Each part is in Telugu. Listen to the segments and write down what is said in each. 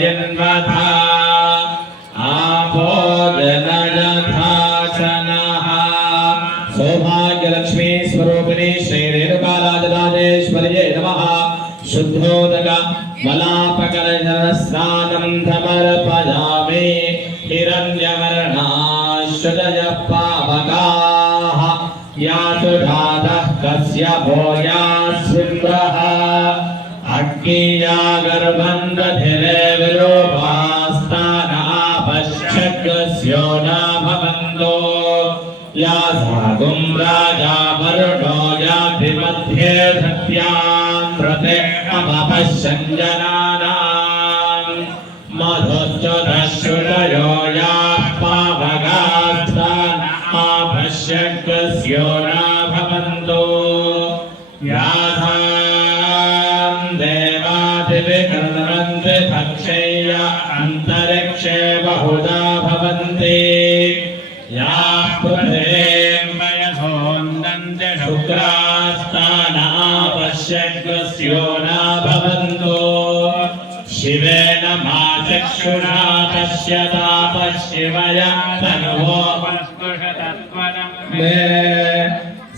जन्मथा आपो जनयथाचनः सौभाग्यलक्ष्मी स्वरूपिणी श्रीरेणुकाराजराजेश्वर्यै नमः शुद्धोदक मलापकलजनस्नानं समर्पयामि हिरण्यवर्णाश्वदय पावकाः या सुधातः कस्य స్కీయా గర్భందధిరే విలోభాస్థానాపశ్చగ్రస్యో నాభవందో యా సాగుం రాజా వరుణో యా త్రిమధ్యే ధత్యాం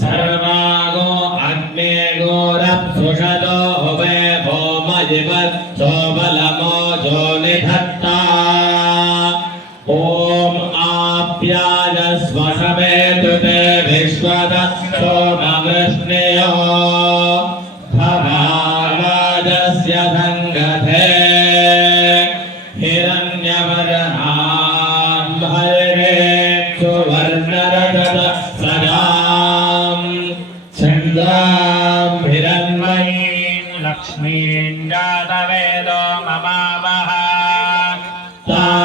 सर्वागो अग्ने गोरप्सुषदो हुवे भौमजिवत् सोबलमो जो निधत्ता ॐ आप्याय स्वसमेतु ते विश्वद Bye.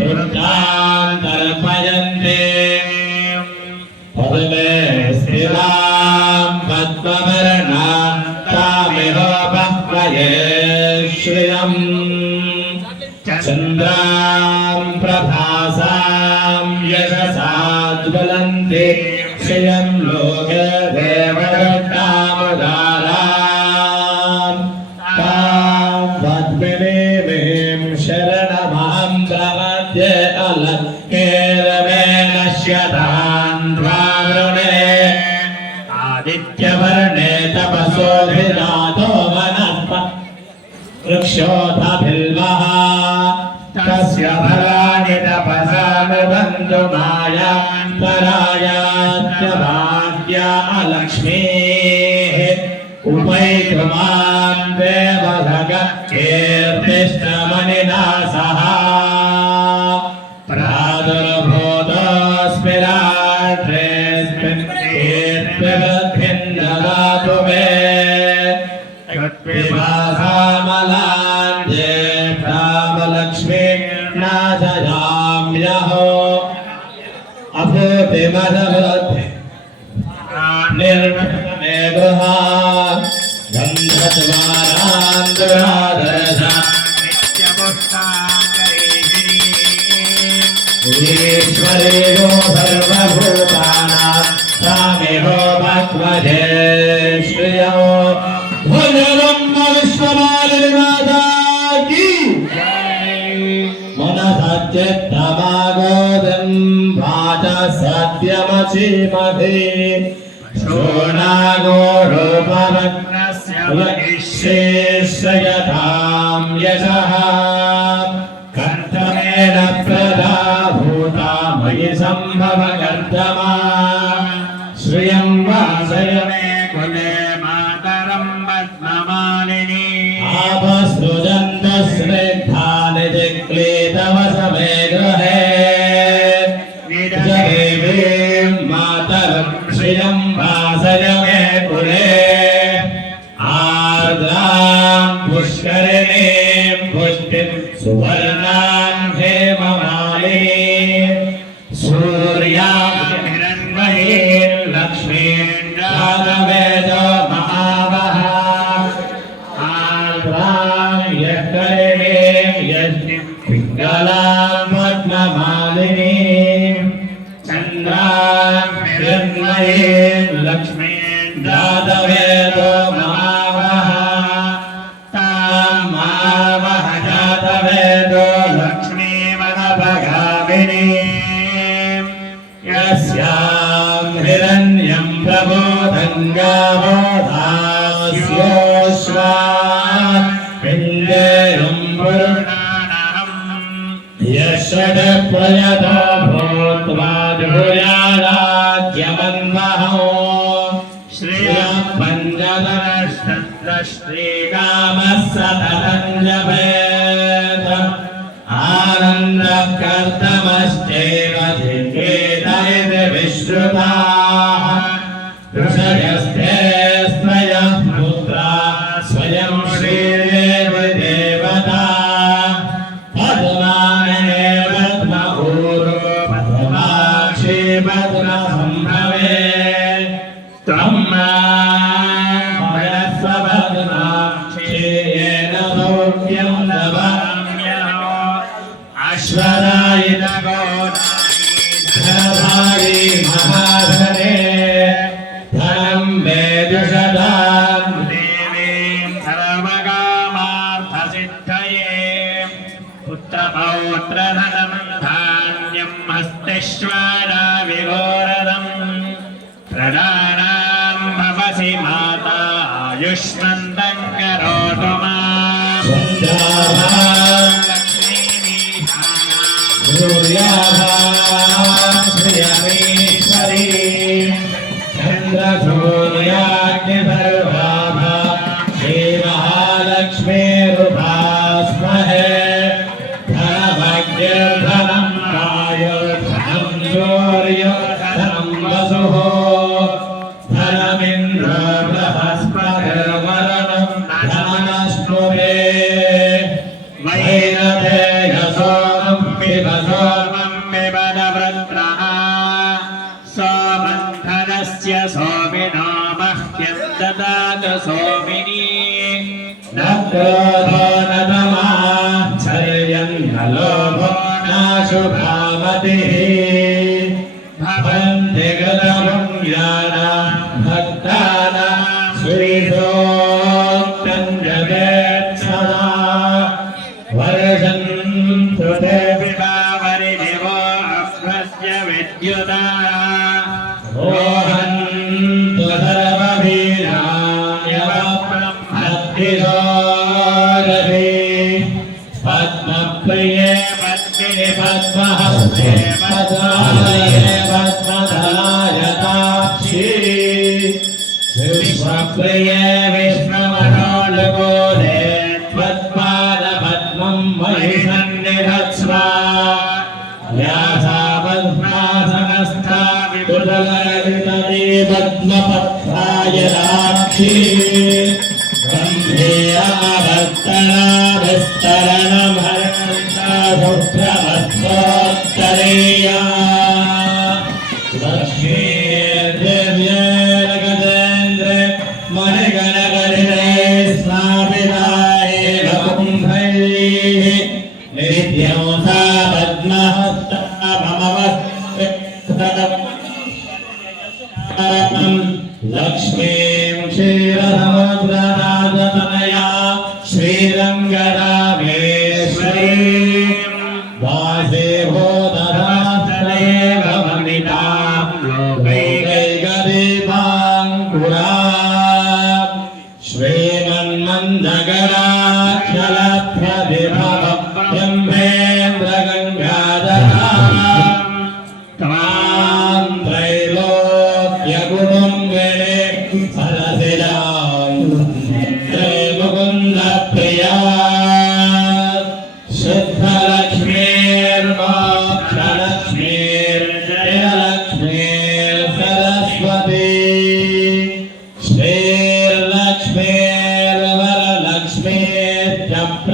वृत्तान् तर्पयन्ते पद्मे स्थिराम् पद्मवर्णाम् तामिह पक्वये श्रियम् चन्द्राम् వృక్షోధభిల్వః తస్య ఫలాని తపసానుబంధు మాయా పరాయాత్ర భాగ్యా లక్ష్మీ ఉపైతుమాం దేవభగ కే निर्ममे गृहा गन्धद्वारान्दुरादरसा ईश्वरेयो सर्वभूतानां तामेहो भक्वजे श्रियो भजनं विश्वमालिमाता की मनसच्चित्तमागोदं भाच सत्यमचीमधे शोणागोरूपवग्नस्ययथां यशः कर्तमेन प्रदा भूता मयि सम्भव कर्तमा श्रियं वासय मे Gala. श्रीकामः सततञ्जपेत आनन्दकर्तमश्चेव धिङ्गेतयति विश्रुता Yeah. पद्मपत्राय राक्षी गम्भीरावर्तनाविस्तरणमरणन्ता शुभ्रमा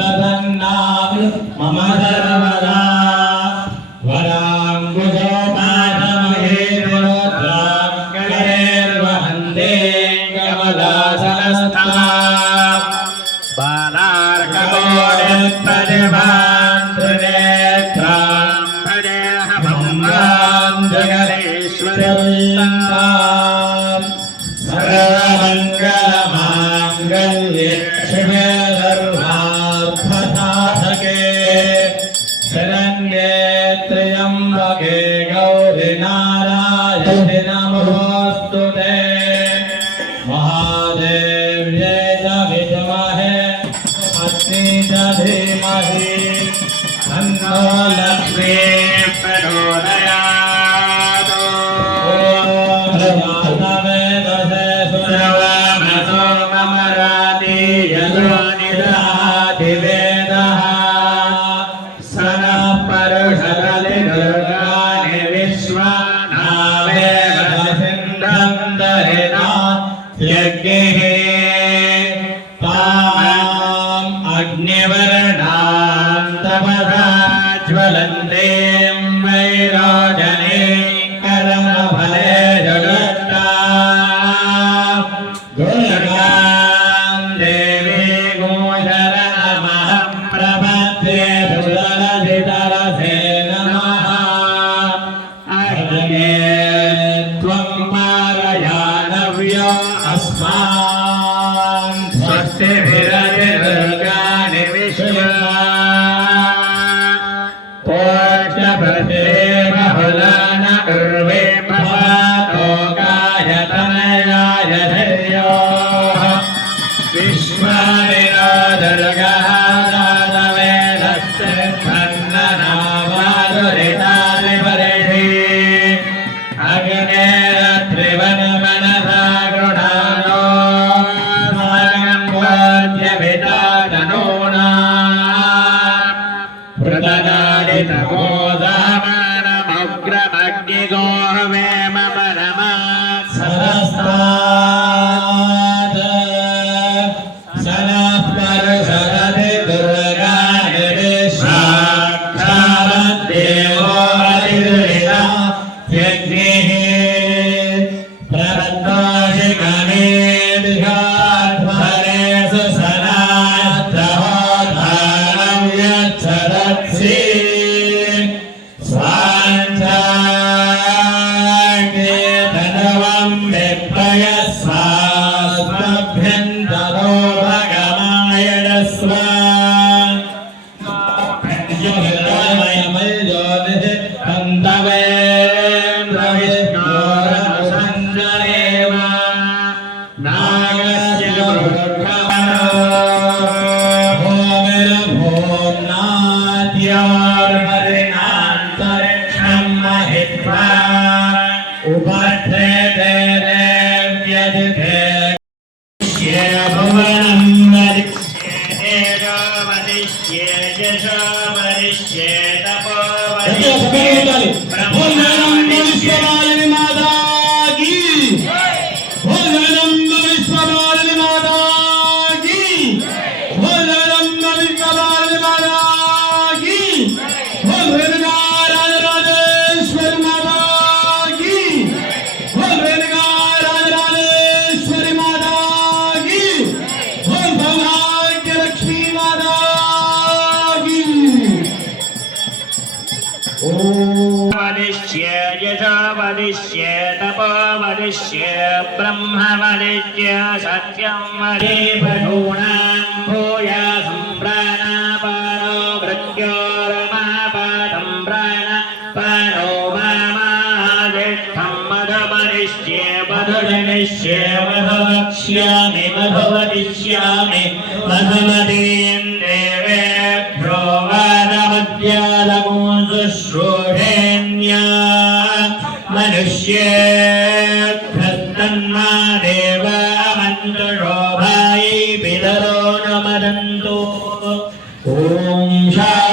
सर्वभन्नाभि मम सर्व महादेव जय नवे लक्ष्मी प्रणोदया भुवनं वरिष्ये वरिष्ये यशो वरिष्ये वदिष्ये यशो वदिष्ये तपो वदिष्ये ब्रह्म वदिष्ये सत्यं वदे भूणां भूया सम्प्राणापारो मृत्योरमापादं प्राण पारो मामादिष्ठं मधुवदिष्ये मधुजनिष्ये मधुवक्ष्यामि मधुवदिष्यामि मधुमदे ఓం శా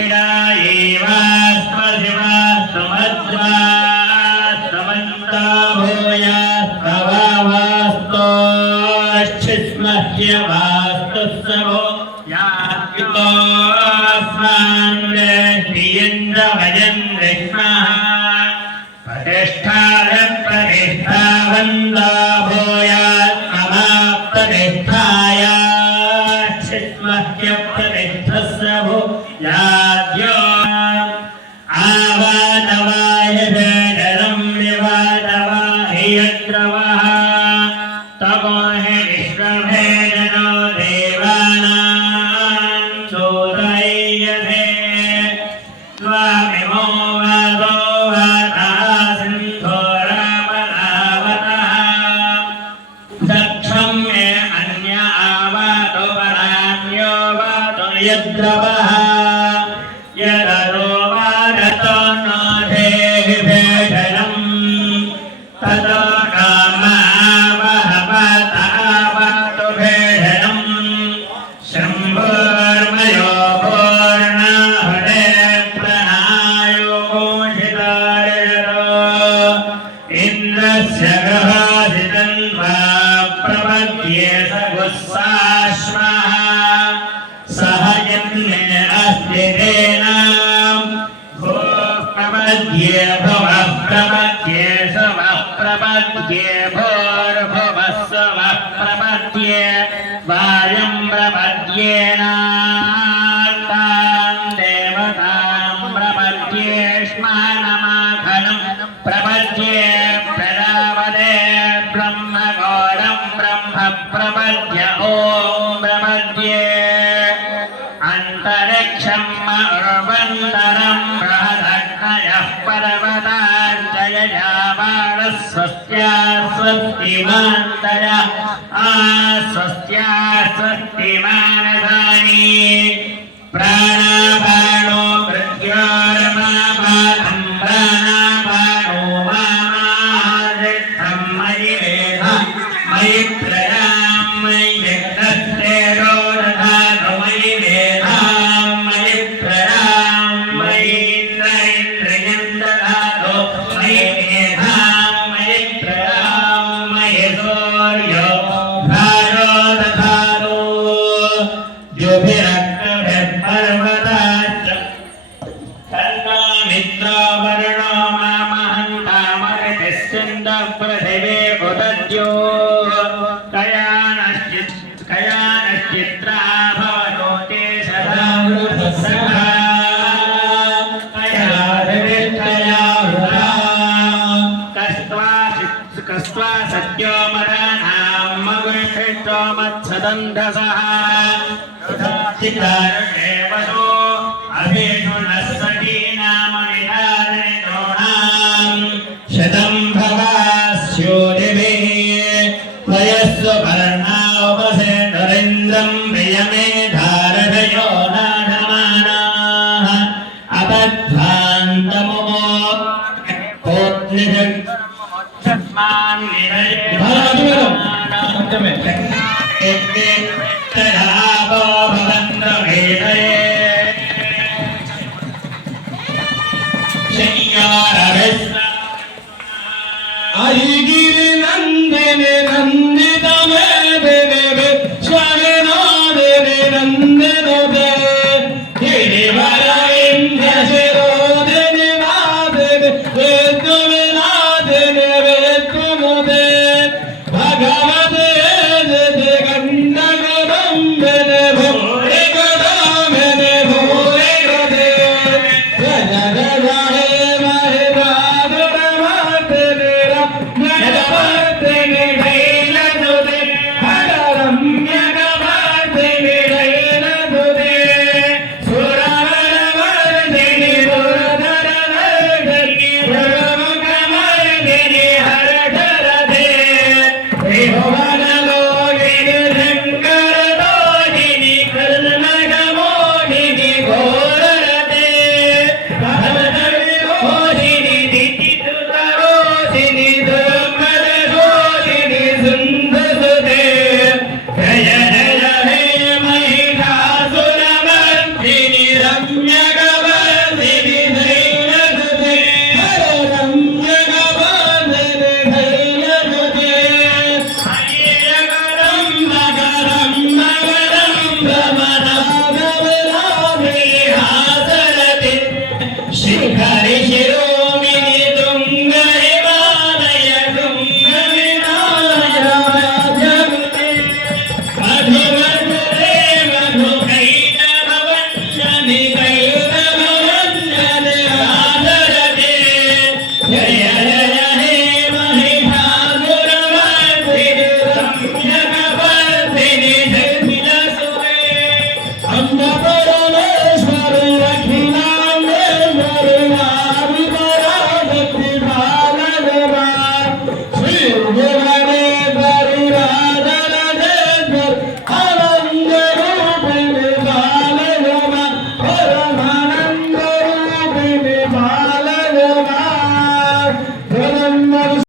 इडा एवास्मशिवास्तमज्वास्तमन्ता Yeah. बृहदग्नयः पर्वताञ्जयजावारः स्वस्त्या Yeah. ప్రయస్సు పరణావసేంద్రం ప్రియమే